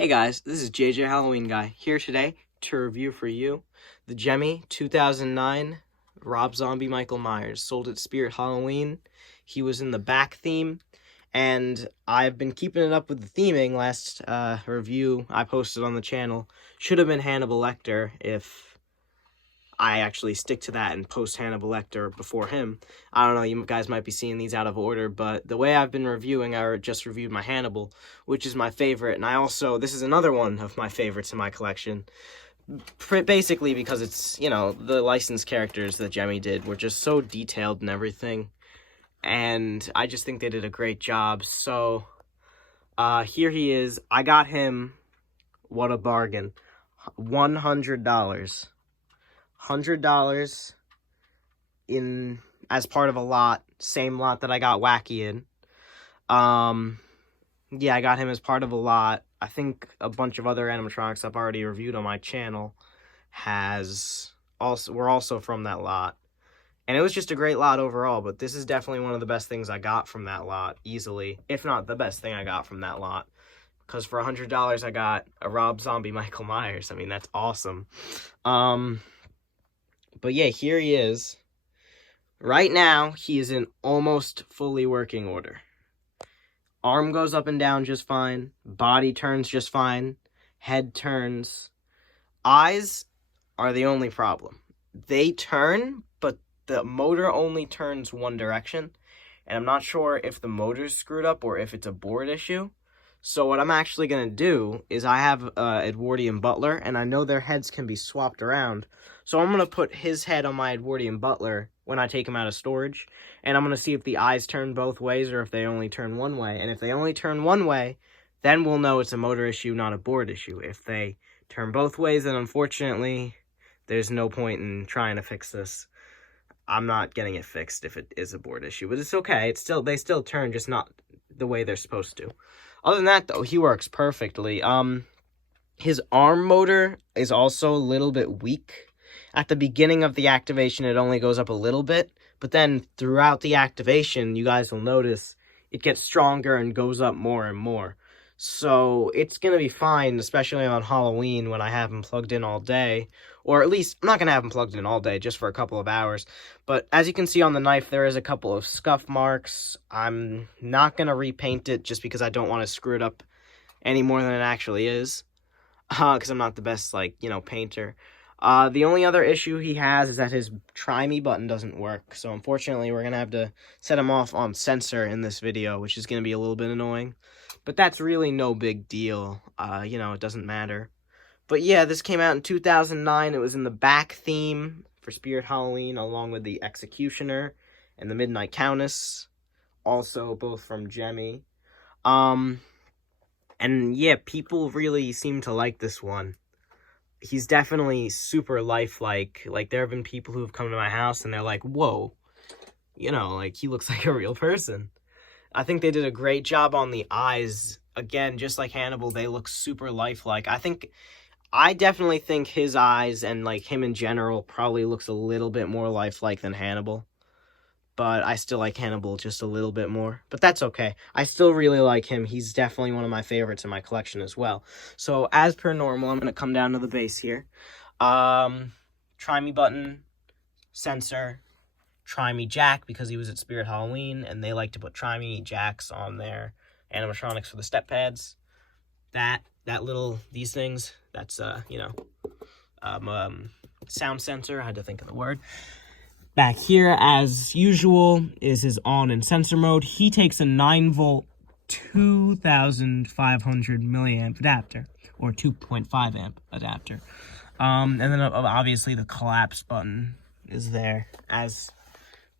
Hey guys, this is JJ Halloween Guy here today to review for you the Gemmy 2009 Rob Zombie Michael Myers. Sold at Spirit Halloween. He was in the back theme, and I've been keeping it up with the theming. Last review I posted on the channel should have been Hannibal Lecter if I actually stick to that and post Hannibal Lecter before him. I don't know, you guys might be seeing these out of order, but the way I've been reviewing, I just reviewed my Hannibal, which is my favorite, and this is another one of my favorites in my collection. Basically because it's, the licensed characters that Gemmy did were just so detailed and everything, and I just think they did a great job. So, here he is. I got him, what a bargain, $100. $100 in as part of a lot, same lot that I got Wacky in. Yeah, I got him as part of a lot. I think a bunch of other animatronics I've already reviewed on my channel were also from that lot. And it was just a great lot overall, but this is definitely one of the best things I got from that lot, easily. If not the best thing I got from that lot. Because for $100 I got a Rob Zombie Michael Myers. I mean, that's awesome. But yeah, here he is. Right now, he is in almost fully working order. Arm goes up and down just fine. Body turns just fine. Head turns. Eyes are the only problem. They turn, but the motor only turns one direction. And I'm not sure if the motor's screwed up or if it's a board issue. So what I'm actually going to do is I have Edwardian Butler, and I know their heads can be swapped around. So I'm going to put his head on my Edwardian Butler when I take him out of storage, and I'm going to see if the eyes turn both ways or if they only turn one way. And if they only turn one way, then we'll know it's a motor issue, not a board issue. If they turn both ways, then unfortunately, there's no point in trying to fix this. I'm not getting it fixed if it is a board issue, but it's okay. They still turn, just not the way they're supposed to. Other than that, though, he works perfectly. His arm motor is also a little bit weak. At the beginning of the activation, it only goes up a little bit, but then throughout the activation, you guys will notice it gets stronger and goes up more and more. So it's going to be fine, especially on Halloween when I have him plugged in all day. Or at least, I'm not going to have him plugged in all day, just for a couple of hours. But as you can see on the knife, there is a couple of scuff marks. I'm not going to repaint it just because I don't want to screw it up any more than it actually is. Because I'm not the best, painter. The only other issue he has is that his Try Me button doesn't work. So unfortunately, we're going to have to set him off on sensor in this video, which is going to be a little bit annoying. But that's really no big deal. It doesn't matter. But yeah, this came out in 2009. It was in the back theme for Spirit Halloween, along with the Executioner and the Midnight Countess. Also, both from Gemmy. And yeah, people really seem to like this one. He's definitely super lifelike. Like, there have been people who have come to my house and they're like, whoa, he looks like a real person. I think they did a great job on the eyes. Again, just like Hannibal, they look super lifelike. I definitely think his eyes and, him in general probably looks a little bit more lifelike than Hannibal. But I still like Hannibal just a little bit more. But that's okay. I still really like him. He's definitely one of my favorites in my collection as well. So, as per normal, I'm going to come down to the base here. Try Me button, sensor, Try Me Jack, because he was at Spirit Halloween, and they like to put Try Me Jacks on their animatronics for the step pads. These things, that's, sound sensor, I had to think of the word. Back here, as usual, is his on and sensor mode. He takes a 9-volt, 2,500 milliamp adapter, or 2.5 amp adapter. And then obviously the collapse button is there, as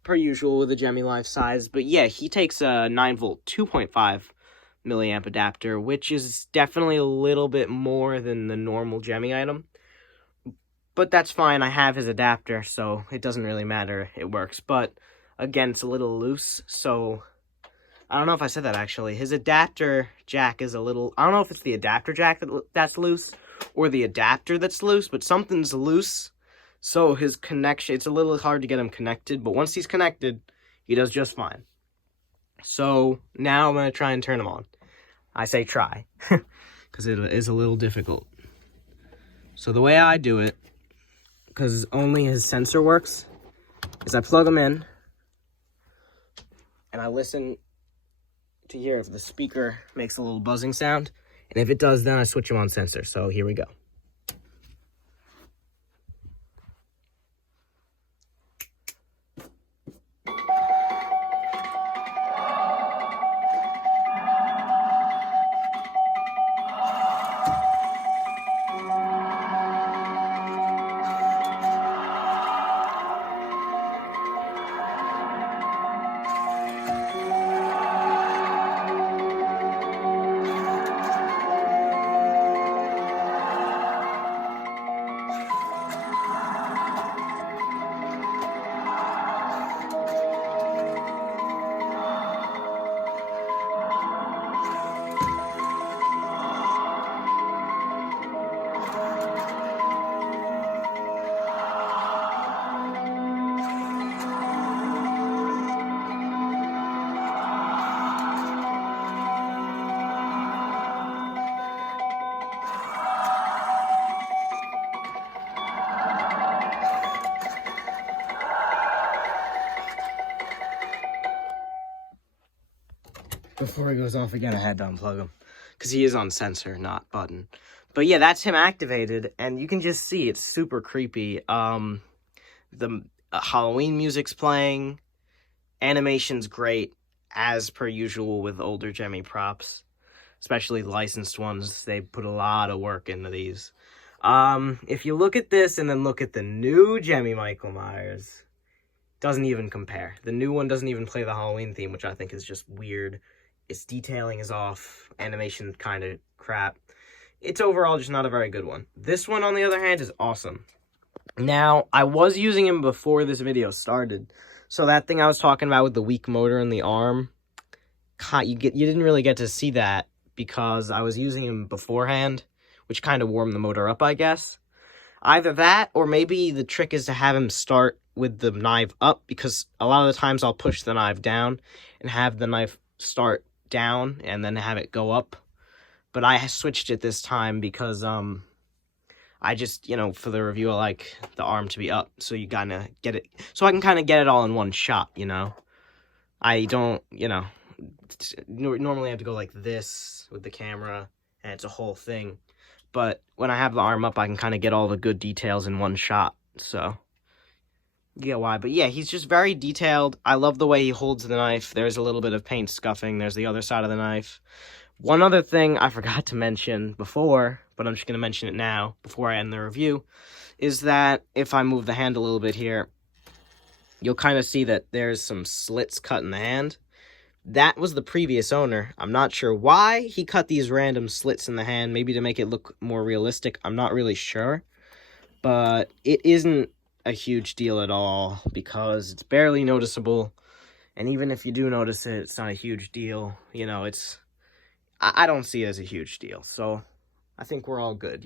per usual with the Gemmy life size. But yeah, he takes a 9-volt, 2.5 milliamp adapter, which is definitely a little bit more than the normal Gemmy item. But that's fine, I have his adapter, so it doesn't really matter, it works. But, again, it's a little loose, so I don't know if I said that, actually. His adapter jack is a little, I don't know if it's the adapter jack that's loose, or the adapter that's loose, but something's loose. So his connection, it's a little hard to get him connected, but once he's connected, he does just fine. So, now I'm going to try and turn him on. I say try, because because it is a little difficult. So the way I do it, because only his sensor works, is I plug them in, and I listen to hear if the speaker makes a little buzzing sound, and if it does, then I switch them on sensor. So here we go. Before he goes off again, I had to unplug him, because he is on sensor, not button. But yeah, that's him activated, and you can just see it's super creepy. The Halloween music's playing, animation's great, as per usual with older Gemmy props, especially licensed ones. They put a lot of work into these. If you look at this and then look at the new Gemmy Michael Myers, doesn't even compare. The new one doesn't even play the Halloween theme, which I think is just weird. Its detailing is off, animation kind of crap. It's overall just not a very good one. This one, on the other hand, is awesome. Now, I was using him before this video started, so that thing I was talking about with the weak motor in the arm, you didn't really get to see that because I was using him beforehand, which kind of warmed the motor up, I guess. Either that, or maybe the trick is to have him start with the knife up, because a lot of the times I'll push the knife down and have the knife start down and then have it go up. But I switched it this time because I just, for the review, I like the arm to be up, so you gotta get it, so I can kind of get it all in one shot, I don't, normally I have to go like this with the camera, and it's a whole thing. But when I have the arm up, I can kind of get all the good details in one shot, so you get why. But yeah, he's just very detailed. I love the way he holds the knife. There's a little bit of paint scuffing. There's the other side of the knife. One other thing I forgot to mention before, but I'm just going to mention it now before I end the review, is that if I move the hand a little bit here, you'll kind of see that there's some slits cut in the hand. That was the previous owner. I'm not sure why he cut these random slits in the hand, maybe to make it look more realistic. I'm not really sure, but it isn't a huge deal at all because it's barely noticeable, and even if you do notice it, it's not a huge deal. I don't see it as a huge deal, so I think we're all good,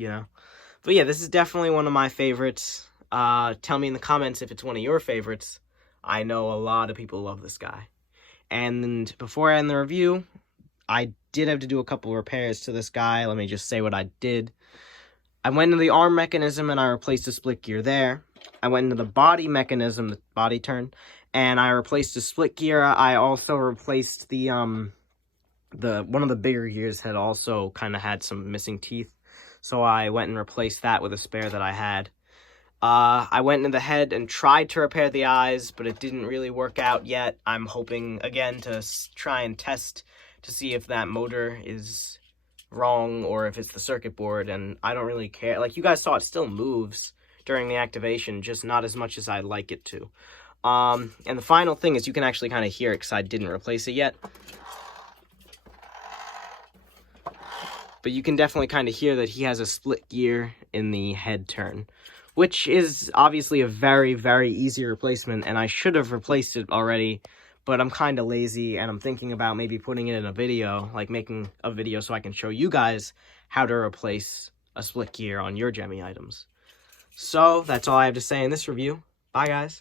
But yeah, this is definitely one of my favorites. Tell me in the comments if it's one of your favorites. I know a lot of people love this guy. And before I end the review, I did have to do a couple of repairs to this guy. Let me just say what I did. I went into the arm mechanism and I replaced the split gear there. I went into the body mechanism, the body turn, and I replaced the split gear. I also replaced the one of the bigger gears had also kind of had some missing teeth, so I went and replaced that with a spare that I had. I went into the head and tried to repair the eyes, but it didn't really work out yet. I'm hoping, again, to try and test to see if that motor is wrong or if it's the circuit board, and I don't really care. Like you guys saw, it still moves during the activation, just not as much as I'd like it to. And the final thing is you can actually kind of hear it because I didn't replace it yet. But you can definitely kind of hear that he has a split gear in the head turn, which is obviously a very, very easy replacement, and I should have replaced it already, but I'm kind of lazy, and I'm thinking about maybe putting it in a video, like making a video so I can show you guys how to replace a split gear on your Gemmy items. So, that's all I have to say in this review. Bye, guys.